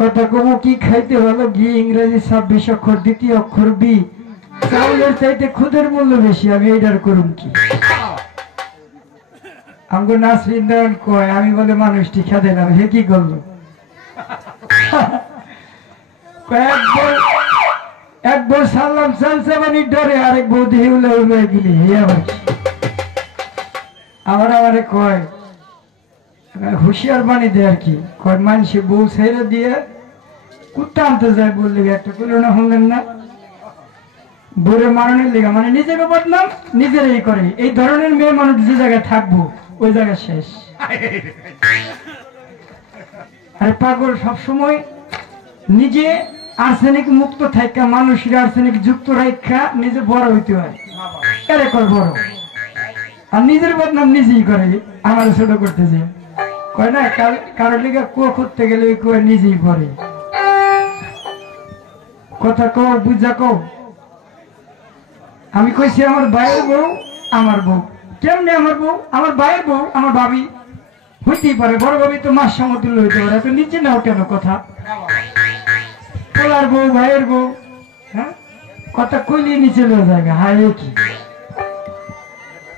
কথা কব কি খাইতে ভালো ঘি, ইংরেজি 26 অক্ষর, দ্বিতীয় অক্ষর বি, চাউলের চাইতে খুদের মূল্য বেশি, আমি এইটার করুন কি? আমগো নাসরিন দেওয়ান কয়, আমি বলে মানুষটি খেতে দিলাম, হে কি করলো? এক বউ সারলাম চালচাবানির ডরে, আরেক বউ দিয়ে উলে উলে গেলি, হে আবার আমারে কয় হুঁশিয়ার বাণী দেয় আর কি, কয় মানুষে বউ ছেড়ে দিয়ে কুত্তা আনতে যায়, বললে একটা করলো না, শুনলেন না? বউরে মারণের লেগা, মানে নিজেকে বদনাম নিজেরাই করে। এই ধরনের মেয়ে মানুষ যে জায়গায় থাকবো ওই জায়গায় শেষ। আরে পাগল সবসময় নিজে আর্সেনিক মুক্ত থাকা, মানুষের আর্সেনিক যুক্ত রাখা নিজে বড় হইতে হয়, এরে কর বড়, আর নিজের বদনাম নিজেই করে। আমার ছোট করতে যে কয় না, কারো লিগা কুয়া করতে গেলে কুয়া নিজেই করে। কথা কও, বুঝা কও। আমি কইছি আমার ভাইয়ের বউ আমার বউ, কেমনে আমার বউ? আমার ভাইয়ের বউ আমার ভাবি হইতেই পারে, বড় ভাবি তো মাস সমতুল্য হইতে পারে, তো নিচে নাও কেন কথা? পোলার বউ ভাইয়ের বউ, হ্যাঁ কথা কইলে নিচে লয়ে জায়গা। হায় কি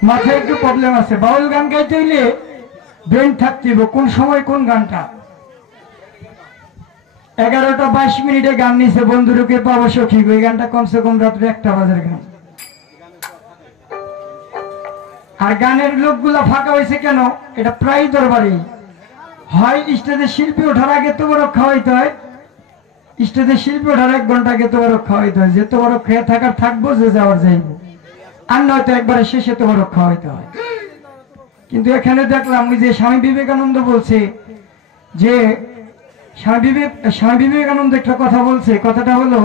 মাথায় একটু প্রবলেম আছে। বাউল গান গাইতে হইলে ব্রেন থাকতে হবে, কোন সময় কোন গানটা। 11টা 22 মিনিটে গান নিছে বন্ধুরকে পাবো সখী, ওই গানটা কমসে কম রাত্রে 1টা বাজের গান। আর গানের লোকগুলা ফাঁকা হয়েছে কেন? এটা প্রায় দরবারে হয়। স্টেজে শিল্পী ওঠার আগে তো বড় খাওয়াইতে হয়, স্টেজে শিল্পী ওঠার 1 ঘন্টা আগে তো বড় খাওয়াইতে হয়, যে তো বড় খেয়ে থাকার থাকবো, যে যাওয়ার যাইব, আর নয়তো একবারে শেষে তো বড় খাওয়াইতে হয়। কিন্তু এখানে দেখলাম ওই যে স্বামী বিবেকানন্দ বলছে যে, স্বামী বিবেকানন্দ একটা কথা বলছে, কথাটা হলো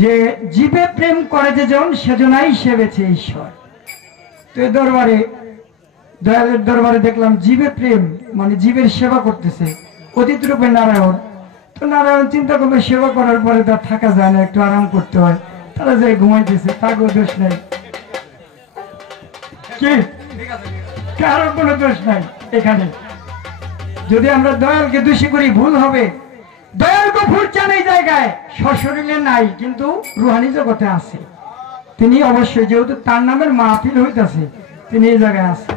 যে জীবে প্রেম করে যেজন সেজনাই সেবেছে ঈশ্বর। তো এই দরবারে, দয়ালের দরবারে দেখলাম জীবে প্রেম মানে জীবের সেবা করতেছে অতীত রূপে নারায়ণ। তো নারায়ণ চিন্তা করলো সেবা করার পরে তার থাকা যায় না, একটু আরাম করতে হয়, তারা যায় ঘুমাইতেছে, তাকেও দোষ নাই, কি কারোর কোনো দোষ নাই এখানে। যদি আমরা দয়ালকে দোষী করি ভুল হবে। দয়াল গফুর চান এই জায়গায় সশরীরে নাই, কিন্তু রুহানি জগতে আছে। তিনি অবশ্যই, যেহেতু তার নামের মাহফিল হইতেছে, তিনি এই জায়গায় আছে।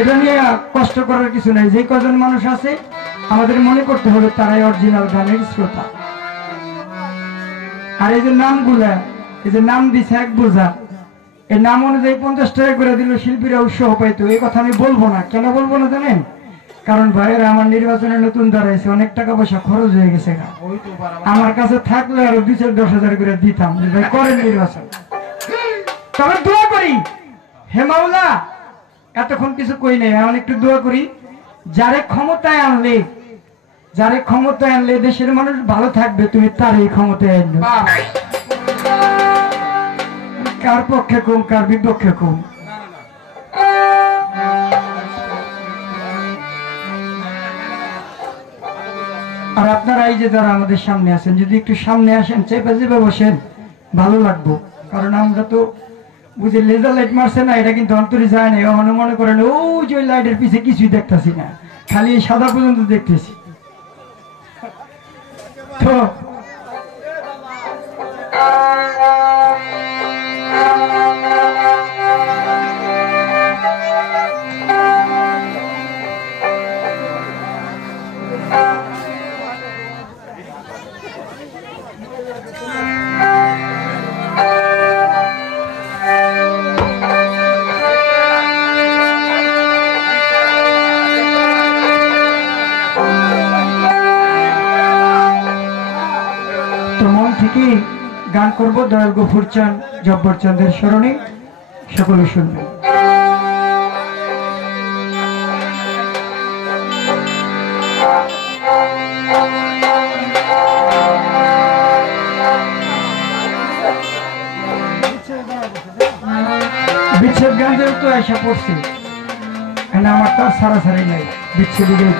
এটা নিয়ে কষ্ট করার কিছু নাই। যে কজন মানুষ আছে আমাদের মনে করতে হবে তারাই অরিজিনাল গানের শ্রোতা। আর এই যে নামগুলা, এই যে নাম দিছে এক বোঝা, এই নাম অনুযায়ী 50 টাকা করে দিল, শিল্পীরা উৎসাহ পাইতো। এই কথা আমি বলবো না। কেন বলবো না জানেন? কারণ ভাইয়েরা আমার নির্বাচনে নতুন দাঁড়াইছে, অনেক টাকা পয়সা খরচ হয়ে গেছে। আমার কাছে থাকলে আরো 2-10 হাজার করে দিতাম, ভাই করেন নির্বাচন। তবে দোয়া করি, হে মাওলা, এতক্ষণ কিছু কই নাই, এখন একটু দোয়া করি, যারে ক্ষমতায় আনলে দেশের মানুষ ভালো থাকবে, তুমি তারই ক্ষমতায় আনলো। কার পক্ষে কম, কার বিপক্ষে কম। আর আপনারা এই যে যারা আমাদের সামনে আছেন, যদি একটু সামনে আসেন, চেপে চেপে বসেন, ভালো লাগবো। কারণ আমরা তো বুঝি লেজার লাইট মারছে না, এটা কিন্তু অন্তরে যায় না। মনে করেন ও যে ওই লাইটের পিছিয়ে কিছুই দেখতেছি না, খালি সাদা পর্যন্ত দেখতেছি। তো মন থেকে গান করবো দয়াল গফুর চাঁদ জব্বর চাঁদের স্মরণে, সকলে শুনবেন। বিচ্ছেদ গান যেহেতু এসে পড়ছে, আমার তো সারাসারি নাই, বিচ্ছেদ দিয়ে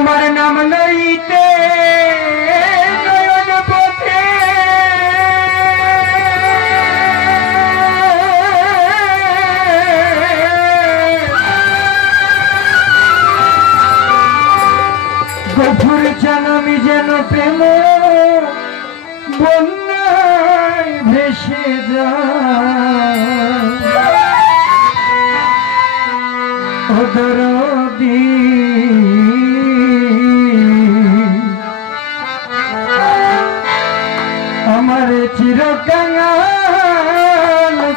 তোমার নাম লইতে নয়ন পথে গফুর চান আমি যেন প্রেম বন্যায় ভেসে যাই ও দরদি আমার চিরকাল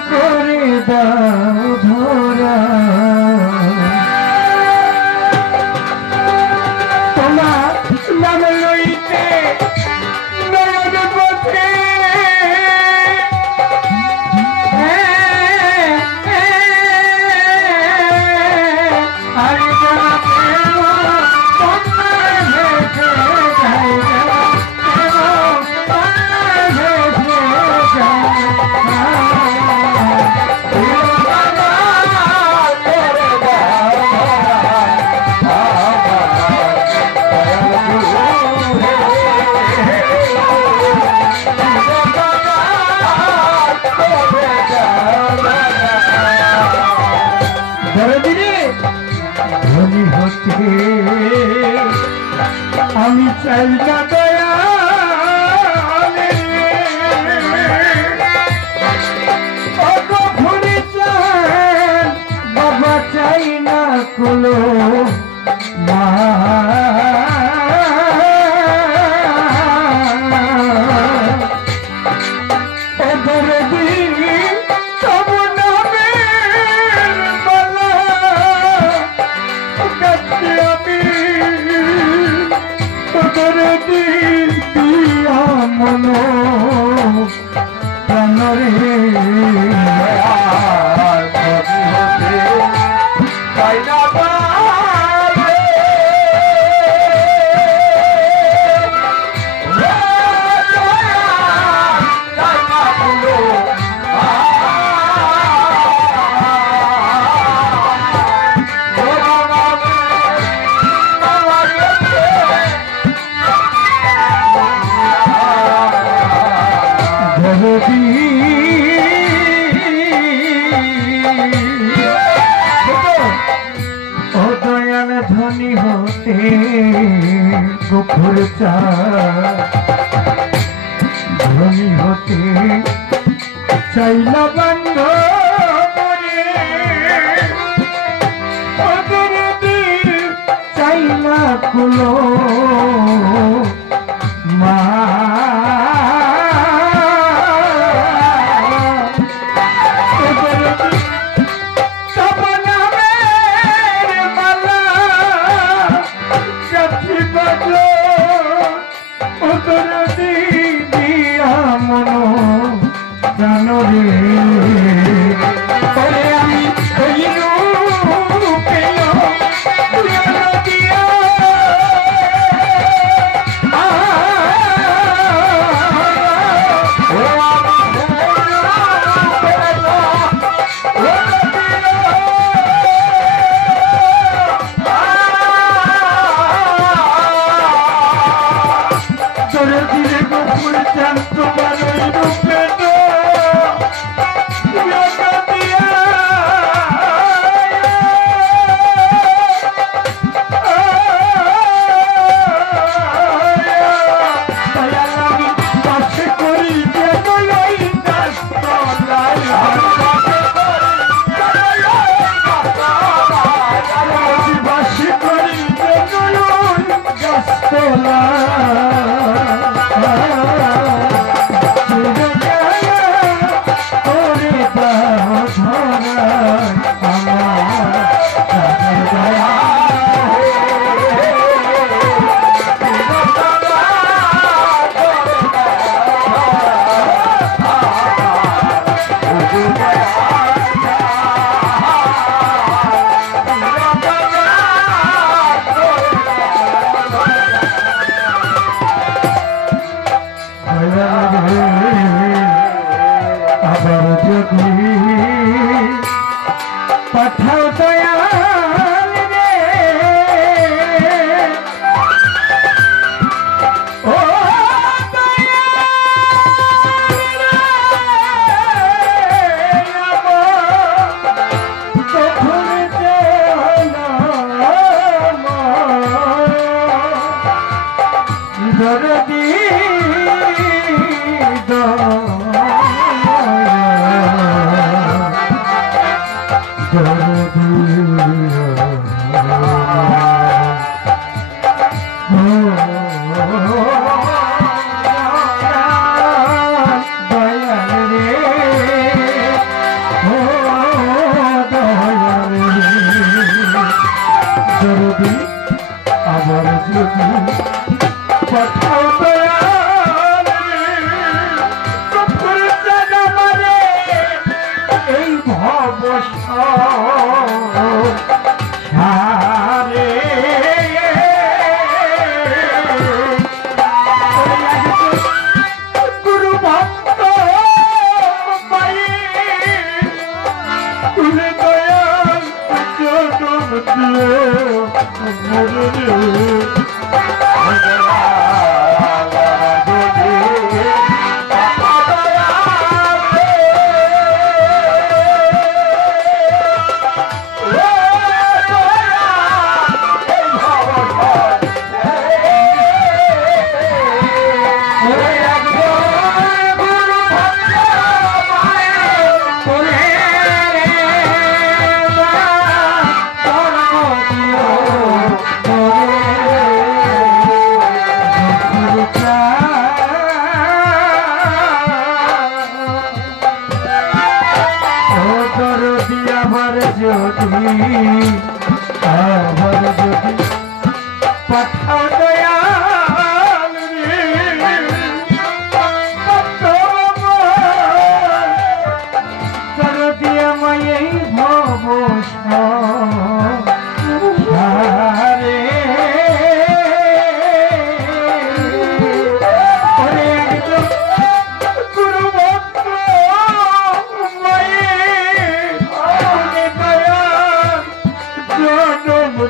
করে দাও ধরা তোমার নাম লইতে নয়ন পথে ধনী হতে আমি চাই না দয়ালে চান বাবা চাই না কুলো মা মনো প্রাণরে ও দয়াল ধনী হতে গফুর চান ধনী হতে চাইলা বন্ধ চাইলা কুলো মা আবার যদি পাঠাও এই ভব সারে গুরু ভক্ত তুলে দয়াল জনম দিও আবার যদি পাঠাও দয়াল সরদি আমায় এই ভব সারে গুরু ভক্ত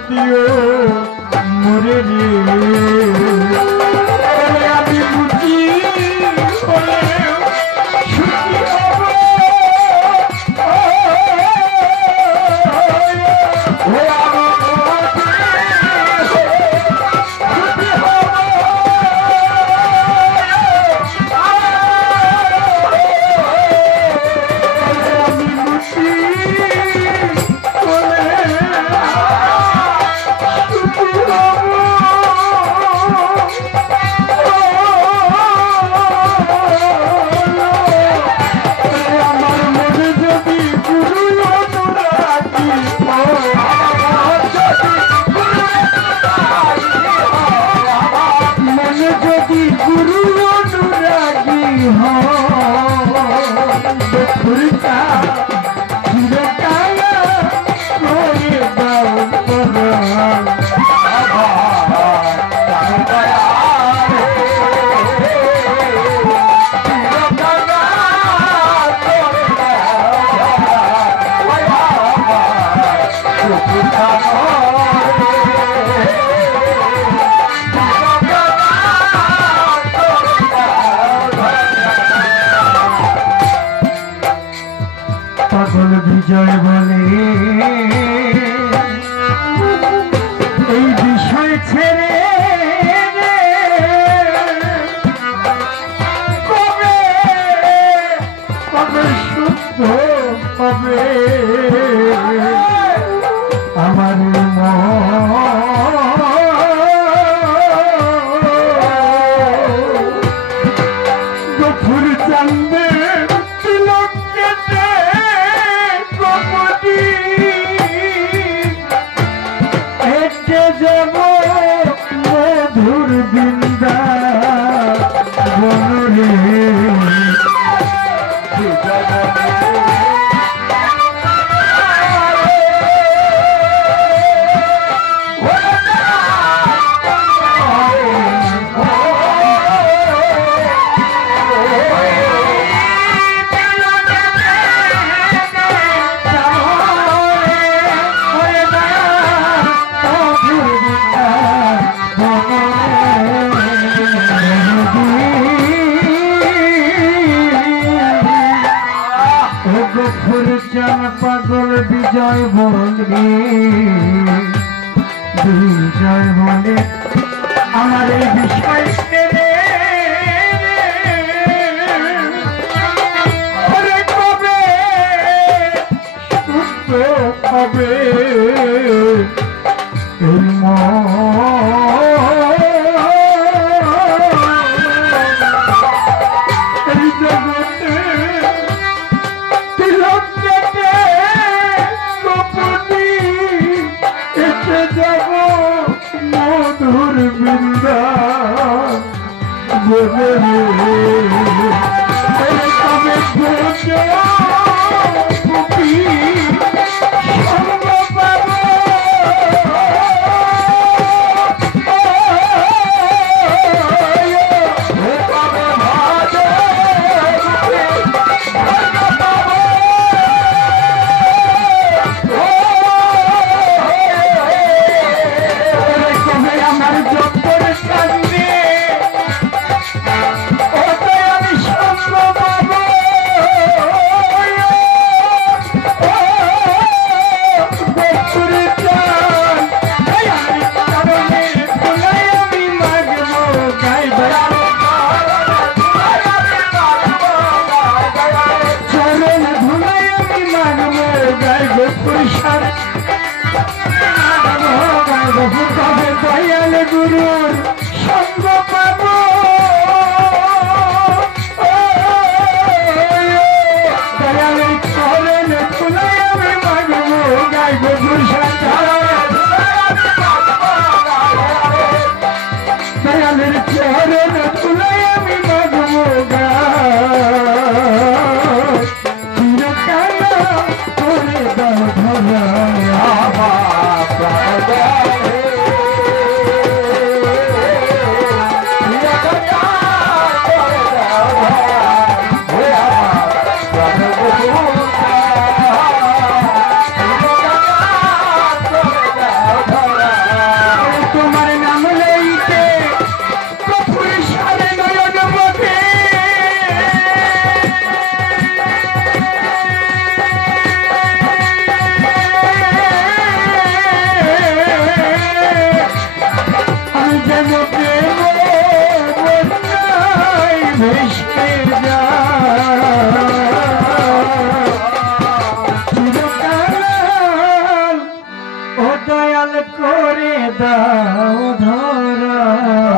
দিও মরে রে আমি বুঝি সুখী হব পাগল বিজয় বলে এই বিষয় ছেড়ে কবে কবে শুদ্ধ হবে আমার গফুর চান্দে যাব মধুর বৃন্দা বনরে পাগল বিজয় বলে বিজয় বলে আমার এই বিষয় কবে সুস্থ হবে এই জগতে যাব মধুর বৃন্দাবনে তবে খোঁজে পুপি সঙ্গ পাবো দয়াল গুরুর সঙ্গ পাব দয়ালের চরণ তুলে আমি মাগব গাইব দয়ালের চরণ তুলে আমি মাগব চিরকাল করে দাও ধরা দয়াল করে দাও ধরা